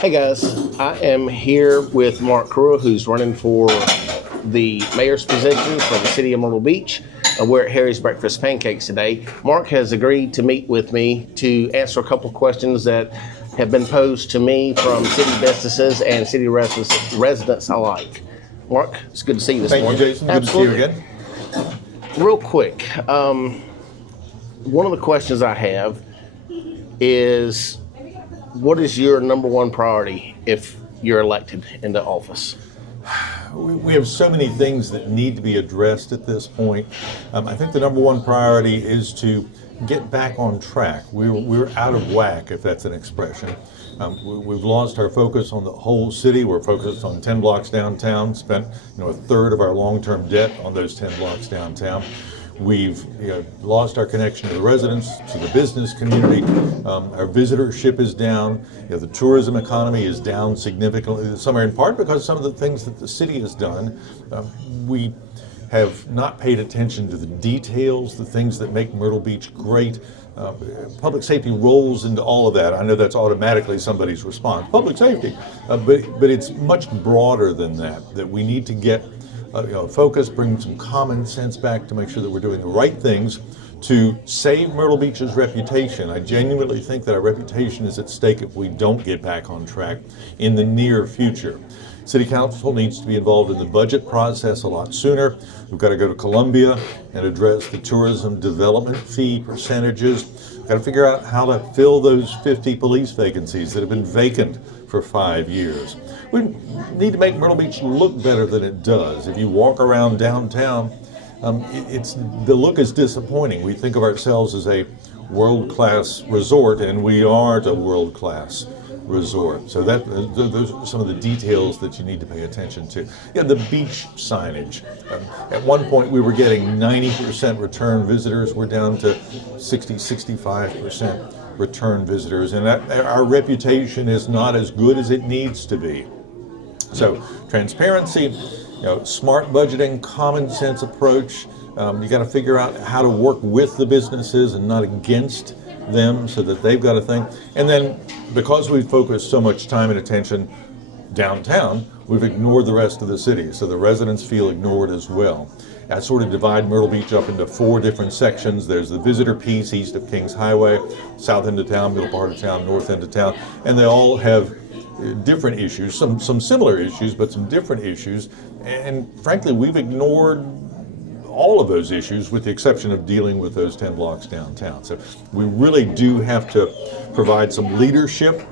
Hey guys, I am here with Mark Kruea, who's running for the mayor's position for the city of Myrtle Beach. We're at Harry's Breakfast Pancakes today. Mark has agreed to meet with me to answer a couple of questions that have been posed to me from city businesses and city residents alike. Mark, it's good to see you this morning. Thank you, Jason. Good to see you again. Real quick, one of the questions I have is, what is your number one priority if you're elected into office? We have so many things that need to be addressed at this point. I think the number one priority is to get back on track. We're out of whack, if that's an expression. We've lost our focus on the whole city. We're focused on 10 blocks downtown, spent a third of our long-term debt on those 10 blocks downtown. We've lost our connection to the residents, to the business community. Our visitorship is down. The tourism economy is down significantly this summer, in part because some of the things that the city has done. We have not paid attention to the details, the things that make Myrtle Beach great. Public safety rolls into all of that. I know that's automatically somebody's response, public safety, but it's much broader than that, that we need to get focus, bring some common sense back to make sure that we're doing the right things to save Myrtle Beach's reputation. I genuinely think that our reputation is at stake if we don't get back on track in the near future. City Council needs to be involved in the budget process a lot sooner. We've got to go to Columbia and address the tourism development fee percentages. We've got to figure out how to fill those 50 police vacancies that have been vacant for 5 years. We need to make Myrtle Beach look better than it does. If you walk around downtown, the look is disappointing. We think of ourselves as a world-class resort, and we aren't a world-class resort. So those are some of the details that you need to pay attention to. The beach signage. At one point we were getting 90% return visitors. We're down to 65% return visitors, and our reputation is not as good as it needs to be. So transparency, smart budgeting, common sense approach. You got to figure out how to work with the businesses and not against them, so that they've got a thing. And then, because we've focused so much time and attention downtown, we've ignored the rest of the city, so the residents feel ignored as well. I sort of divide Myrtle Beach up into 4 different sections. There's the visitor piece east of Kings Highway, south end of town, middle part of town, north end of town, and they all have different issues, some similar issues, but some different issues. And frankly, we've ignored all of those issues with the exception of dealing with those 10 blocks downtown. So we really do have to provide some leadership,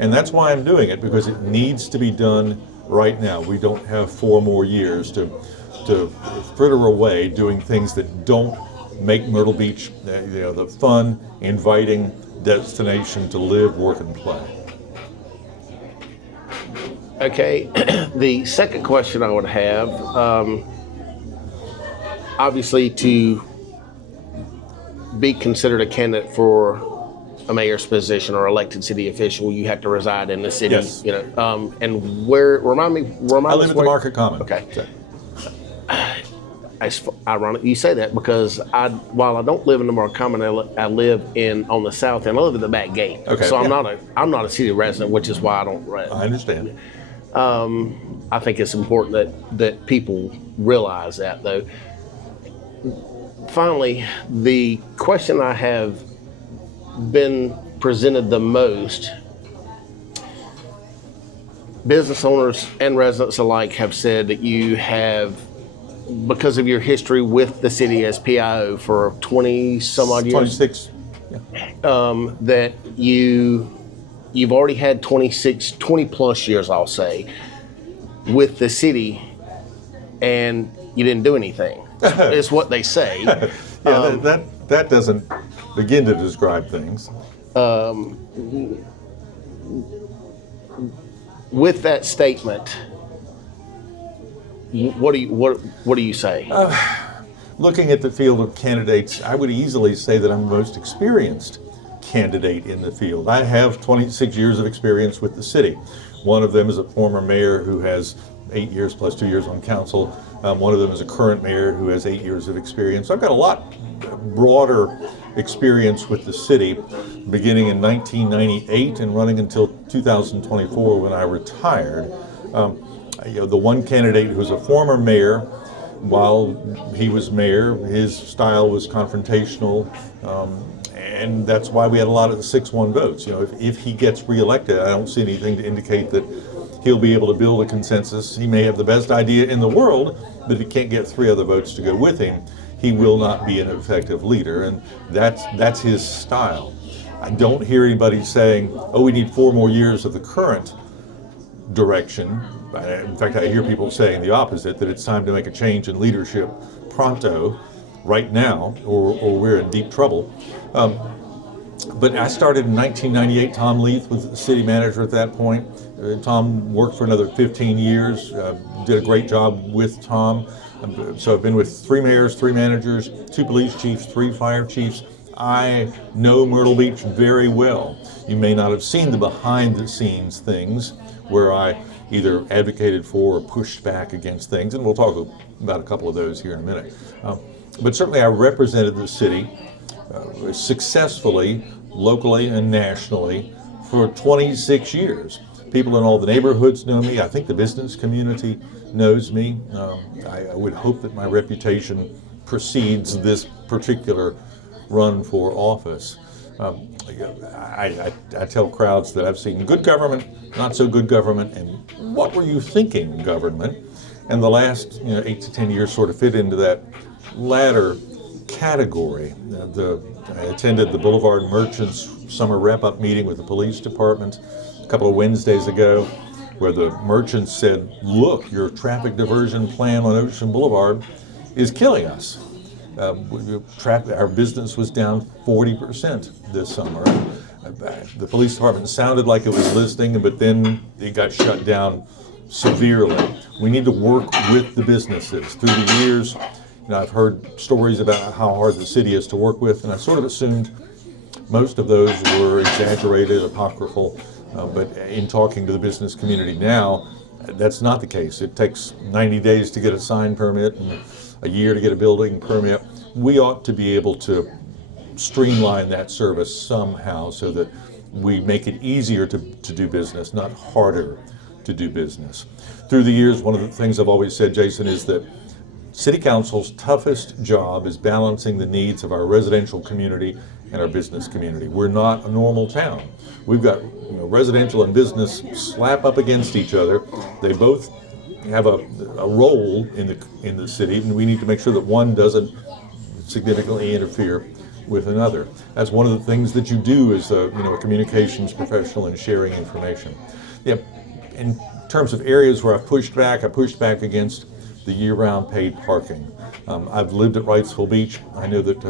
and that's why I'm doing it, because it needs to be done right now. We don't have 4 more years to fritter away doing things that don't make Myrtle Beach the fun, inviting destination to live, work, and play. Okay, the second question I would have, obviously, to be considered a candidate for a mayor's position or elected city official, you have to reside in the city. Yes. And where? Remind me. I live at the Market Common. Okay. It's ironic you say that, because while I don't live in the Market Common, I live on the south end. I live at the back gate. Okay. So I'm not a city resident, which is why I don't rent. I understand. I think it's important that people realize that, though. Finally, the question I have been presented the most, business owners and residents alike have said that you have, because of your history with the city as PIO for 20 some odd years, 26. that you've already had 20 plus years, I'll say, with the city, and you didn't do anything. Is what they say. That doesn't begin to describe things. With that statement, what do you say? Looking at the field of candidates, I would easily say that I'm the most experienced candidate in the field. I have 26 years of experience with the city. One of them is a former mayor who has 8 years plus 2 years on council. One of them is a current mayor who has 8 years of experience. So I've got a lot broader experience with the city, beginning in 1998 and running until 2024 when I retired. The one candidate who was a former mayor, while he was mayor, his style was confrontational, and that's why we had a lot of the 6-1 votes. If he gets reelected, I don't see anything to indicate that he'll be able to build a consensus. He may have the best idea in the world, but if he can't get 3 other votes to go with him, he will not be an effective leader, and that's his style. I don't hear anybody saying, oh, we need 4 more years of the current direction. In fact, I hear people saying the opposite, that it's time to make a change in leadership pronto, right now, or we're in deep trouble. But I started in 1998. Tom Leith was the city manager at that point. Tom worked for another 15 years, did a great job with Tom. So I've been with 3 mayors, 3 managers, 2 police chiefs, 3 fire chiefs. I know Myrtle Beach very well. You may not have seen the behind the scenes things where I either advocated for or pushed back against things, and we'll talk about a couple of those here in a minute. But certainly I represented the city successfully, locally and nationally, for 26 years. People in all the neighborhoods know me. I think the business community knows me. I would hope that my reputation precedes this particular run for office. I tell crowds that I've seen good government, not so good government, and what were you thinking government? And the last 8 to 10 years sort of fit into that latter category. I attended the Boulevard Merchants summer wrap-up meeting with the police department a couple of Wednesdays ago, where the merchants said, look, your traffic diversion plan on Ocean Boulevard is killing us. Our business was down 40% this summer. The police department sounded like it was listening, but then it got shut down severely. We need to work with the businesses. Through the years, I've heard stories about how hard the city is to work with, and I sort of assumed most of those were exaggerated, apocryphal, but in talking to the business community now, that's not the case. It takes 90 days to get a sign permit and a year to get a building permit. We ought to be able to streamline that service somehow so that we make it easier to do business, not harder to do business. Through the years, one of the things I've always said, Jason, is that City Council's toughest job is balancing the needs of our residential community and our business community. We're not a normal town. We've got residential and business slap up against each other. They both have a role in the city, and we need to make sure that one doesn't significantly interfere with another. That's one of the things that you do as a communications professional and sharing information. Yeah, in terms of areas where I pushed back against the year-round paid parking. I've lived at Wrightsville Beach. I know that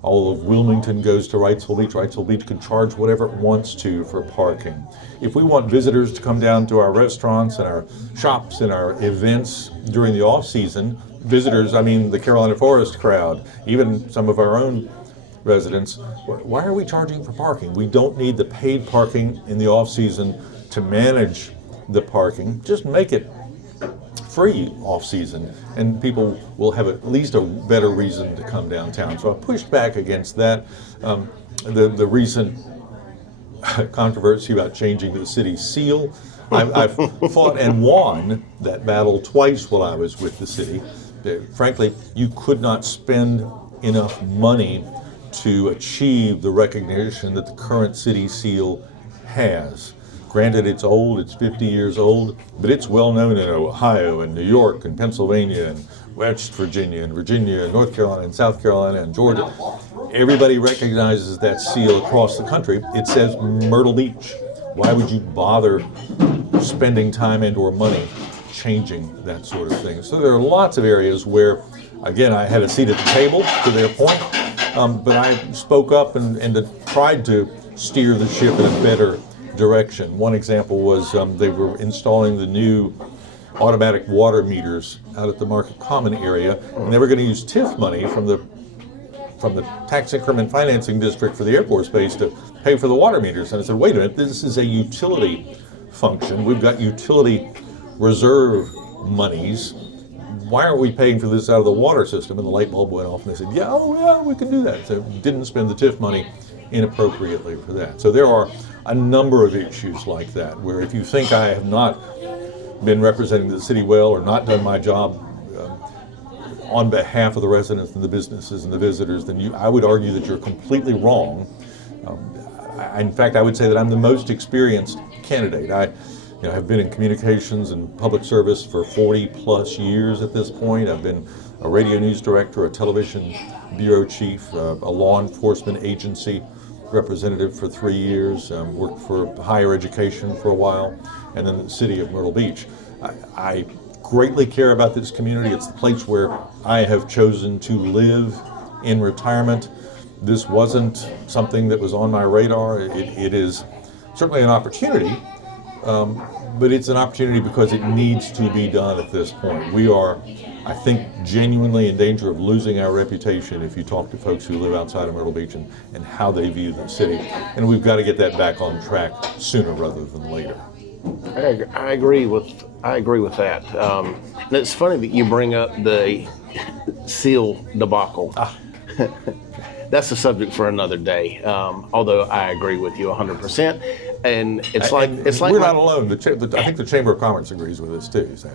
all of Wilmington goes to Wrightsville Beach. Wrightsville Beach can charge whatever it wants to for parking. If we want visitors to come down to our restaurants and our shops and our events during the off-season, visitors, I mean the Carolina Forest crowd, even some of our own residents, why are we charging for parking? We don't need the paid parking in the off-season to manage the parking. Just make it free off-season, and people will have at least a better reason to come downtown. So I pushed back against that. The recent controversy about changing the city seal, I've fought and won that battle twice while I was with the city. Frankly, you could not spend enough money to achieve the recognition that the current city seal has. Granted, it's old, it's 50 years old, but it's well known in Ohio and New York and Pennsylvania and West Virginia and North Carolina and South Carolina and Georgia. Everybody recognizes that seal across the country. It says Myrtle Beach. Why would you bother spending time and or money changing that sort of thing? So there are lots of areas where, again, I had a seat at the table, to their point, but I spoke up and tried to steer the ship in a better direction. One example was they were installing the new automatic water meters out at the Market Common area, and they were going to use TIF money from the tax increment financing district for the Air Force Base to pay for the water meters. And I said, wait a minute, this is a utility function. We've got utility reserve monies. Why aren't we paying for this out of the water system? And the light bulb went off and they said, yeah, oh yeah, we can do that. So didn't spend the TIF money inappropriately for that. So there are a number of issues like that where if you think I have not been representing the city well or not done my job on behalf of the residents and the businesses and the visitors, then I would argue that you're completely wrong. In fact, I would say that I'm the most experienced candidate. I have been in communications and public service for 40 plus years at this point. I've been a radio news director, a television bureau chief, a law enforcement agency representative for 3 years, worked for higher education for a while, and then the city of Myrtle Beach. I greatly care about this community. It's the place where I have chosen to live in retirement. This wasn't something that was on my radar. It is certainly an opportunity, but it's an opportunity because it needs to be done at this point. We are, I think, genuinely in danger of losing our reputation if you talk to folks who live outside of Myrtle Beach and how they view the city. And we've got to get that back on track sooner rather than later. I agree with that. And it's funny that you bring up the seal debacle. That's a subject for another day. Although I agree with you 100%. And it's like we're not alone. I think the Chamber of Commerce agrees with us too. So.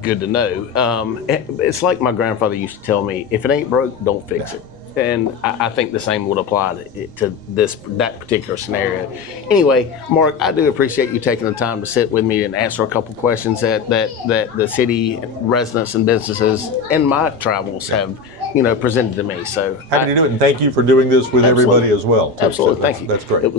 Good to know. It's like my grandfather used to tell me: if it ain't broke, don't fix it. And I think the same would apply to that particular scenario. Anyway, Mark, I do appreciate you taking the time to sit with me and answer a couple questions that the city residents and businesses in my travels have presented to me. So happy to do it, and thank you for doing this with everybody as well. Absolutely, thank you. That's great. It was